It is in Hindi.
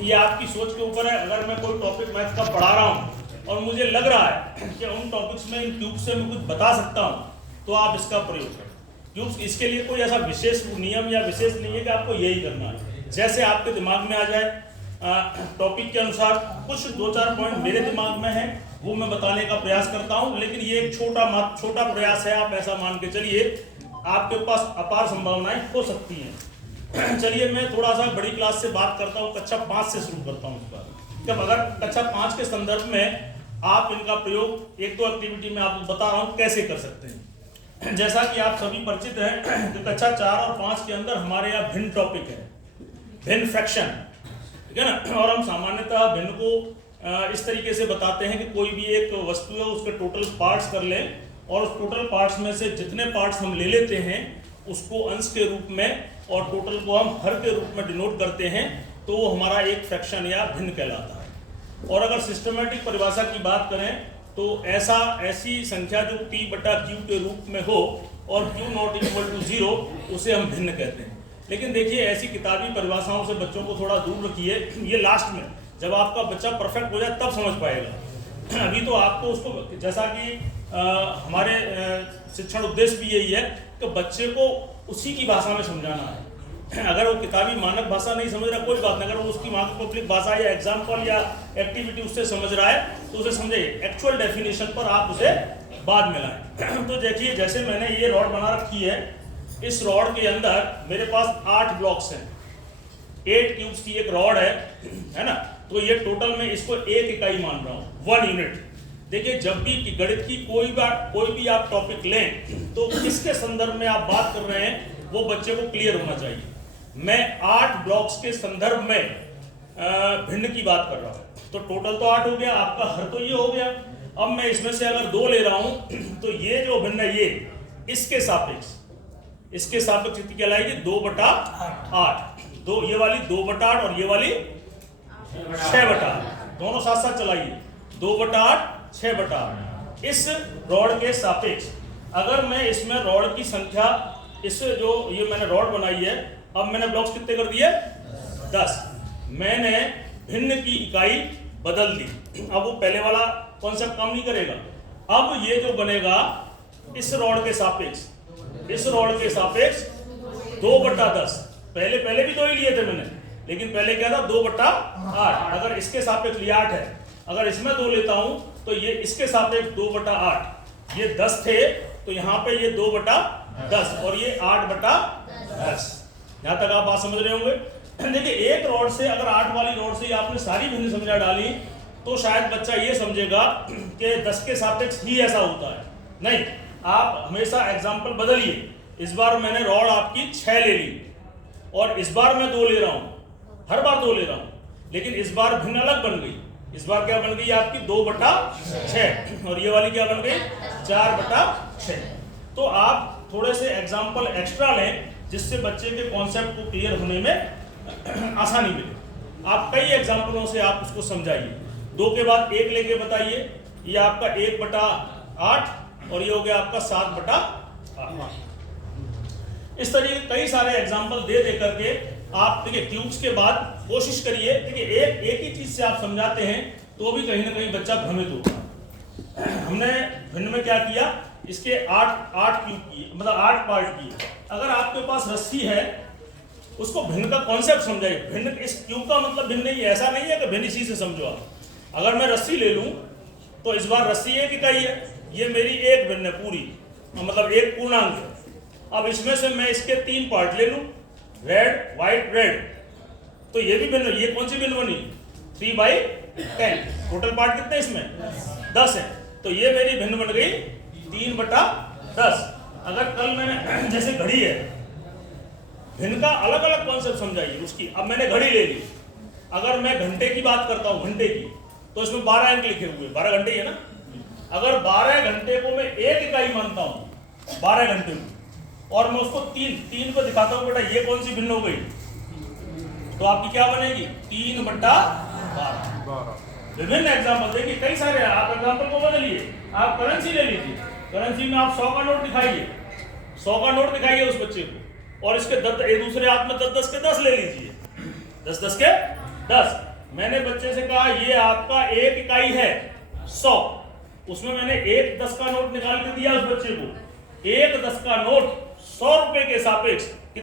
ये आपकी सोच के ऊपर है। अगर मैं कोई टॉपिक मैथ का पढ़ा रहा हूँ और मुझे लग रहा है कि उन टॉपिक्स में इन क्यूब से मैं कुछ बता सकता हूँ, तो आप इसका प्रयोग करें। क्यूब इसके लिए कोई ऐसा विशेष नियम या विशेष नहीं है कि आपको यही करना है। जैसे आपके दिमाग में आ जाए टॉपिक के अनुसार, कुछ 2-4 पॉइंट मेरे दिमाग में है वो मैं बताने का प्रयास करता हूं, लेकिन ये एक छोटा प्रयास है। आप ऐसा मान के चलिए आपके पास अपार संभावनाएं हो सकती हैं। चलिए मैं थोड़ा सा बड़ी क्लास से बात करता हूं, कक्षा 5 से शुरू करता हूं इस बार। जब अगर कक्षा 5 के संदर्भ में आप इनका प्रयोग 1-2 एक्टिविटी में आपको बता रहा हूं कैसे कर सकते हैं। जैसा कि आप सभी परिचित हैं कि कक्षा 4 और 5 के अंदर हमारे यहाँ भिन्न टॉपिक है, भिन्न फ्रैक्शन, ठीक है ना। और हम सामान्यतः भिन्न को इस तरीके से बताते हैं कि कोई भी एक वस्तु है उसके टोटल पार्ट्स कर लें और उस टोटल पार्ट्स में से जितने पार्ट्स हम ले लेते हैं उसको अंश के रूप में और टोटल को हम हर के रूप में डिनोट करते हैं, तो वो हमारा एक फ्रैक्शन या भिन्न कहलाता है। और अगर सिस्टमेटिक परिभाषा की बात करें तो ऐसी संख्या जो p/q के रूप में हो और q नॉट इक्वल टू 0, उसे हम भिन्न कहते हैं। लेकिन देखिए ऐसी किताबी परिभाषाओं से बच्चों को थोड़ा दूर रखिए। ये लास्ट में जब आपका बच्चा परफेक्ट हो जाए तब समझ पाएगा। अभी तो आपको उसको, जैसा कि हमारे शिक्षण उद्देश्य भी यही है कि बच्चे को उसी की भाषा में समझाना है। अगर वो किताबी मानक भाषा नहीं समझ रहा कोई बात नहीं, अगर वो उसकी माँ की पब्लिक भाषा या एग्जाम्पल या एक्टिविटी उससे समझ रहा है तो उसे समझाइए। एक्चुअल डेफिनेशन पर आप उसे बाद में लाएं। तो देखिए जैसे मैंने ये रॉड बना रखी है, इस रॉड के अंदर मेरे पास 8 ब्लॉक्स हैं, 8 क्यूब्स की एक रॉड है ना। तो ये टोटल में इसको 1 इकाई मान रहा हूँ, 1 यूनिट। देखिए जब भी गणित की कोई भी आप टॉपिक लें तो किसके संदर्भ में आप बात कर रहे हैं वो बच्चे को क्लियर होना चाहिए। मैं 8 ब्लॉक्स के संदर्भ में भिन्न की बात कर रहा हूँ, तो टोटल तो 8 हो गया, आपका हर तो ये हो गया। अब मैं इसमें से अगर 2 ले रहा हूँ तो ये जो भिन्न है ये इसके सापेक्ष कितनी कहलाएगी, 2/8। दो ये वाली 2/8 और ये वाली 6/8, दोनों साथ साथ चलाइए। 2/8 6/8 इस रॉड के सापेक्ष अगर मैं इसमें रॉड की संख्या, इस जो ये मैंने रॉड बनाई है, अब मैंने ब्लॉक्स कितने कर दिए, 10। मैंने भिन्न की इकाई बदल दी। अब वो पहले वाला कॉन्सेप्ट काम नहीं करेगा। अब ये जो बनेगा इस रॉड के सापेक्ष 2/10। पहले भी 2 ही लिए थे मैंने, लेकिन पहले क्या था 2/8। अगर इसके सापेक्ष लिया 8 है, अगर इसमें 2 लेता हूं तो ये इसके सापेक्ष 2/8, ये 10 थे तो यहाँ पे ये 2/10 और ये 8/10। यहाँ तक आप बात समझ रहे होंगे। देखिए एक रॉड से, अगर 8 वाली रॉड से आपने सारी भिन्न संख्या डाली तो शायद बच्चा ये समझेगा कि 10 के सापेक्ष ही ऐसा होता है। नहीं, आप हमेशा एग्जाम्पल बदलिए। इस बार मैंने रॉड आपकी 6 ले ली और इस बार मैं 2 ले रहा हूं, हर बार 2 ले रहा हूं, लेकिन इस बार भिन्न अलग बन गई। इस बार क्या बन गई आपकी 2/6 और ये वाली क्या बन गई 4/6। तो आप थोड़े से एग्जाम्पल एक्स्ट्रा लें जिससे बच्चे के कॉन्सेप्ट को क्लियर होने में आसानी मिले। आप कई एग्जाम्पलों से आप उसको समझाइए। 2 के बाद 1 लेके बताइए, ये आपका 1/8 और ये हो गया आपका 7/8। इस तरीके कई सारे एग्जाम्पल दे करके आप देखिए क्यूब्स के बाद कोशिश करिए। देखिए एक ही चीज से आप समझाते हैं तो भी कहीं ना कहीं बच्चा भ्रमित होगा। हमने भिन्न में क्या किया, इसके 8 क्यूब किए, मतलब 8 पार्ट किए। अगर आपके पास रस्सी है उसको भिन्न का कॉन्सेप्ट समझाइए। भिन्न, इस क्यूब का मतलब भिन्न नहीं है, ऐसा नहीं है कि भिन्न इसी से समझो आप। अगर मैं रस्सी ले लूं तो इस बार रस्सी 1 इकाई है, ये मेरी एक भिन्न है पूरी, मतलब एक पूर्णांक है। अब इसमें से मैं इसके 3 पार्ट ले लूं, रेड व्हाइट रेड, तो ये भी भिन्न, ये कौन सी भिन्न बनी 3/10। टोटल पार्ट कितने इसमें 10 है, तो ये मेरी भिन्न बन गई 3/10। अगर कल मैंने जैसे घड़ी है, भिन्न का अलग अलग कॉन्सेप्ट समझाइए उसकी। अब मैंने घड़ी ले ली, अगर मैं घंटे की बात करता हूं, घंटे की, तो इसमें 12 अंक लिखे हुए, 12 घंटे ही है ना। अगर 12 घंटे को मैं 1 इकाई मानता हूं 12 घंटे में, और मैं उसको 3 को दिखाता हूं, बेटा ये कौन सी भिन्न हो गई, तो आपकी क्या बनेगी 3/12। विभिन्न एग्जाम्पल देखिए कई सारे, आप एग्जाम्पल को बदलिए। आप करेंसी ले लीजिए, करेंसी में आप 100 का नोट दिखाइए, 100 का नोट दिखाइए उस बच्चे को, और इसके एक दूसरे हाथ में 10-10 के 10 ले लीजिए, 10-10 के 10। मैंने बच्चे से कहा ये आपका 1 इकाई है 100, उसमें मैंने 1 10 का नोट निकाल के दिया उस बच्चे को। 1 10 का नोट 100 रुपए के सापेक्ष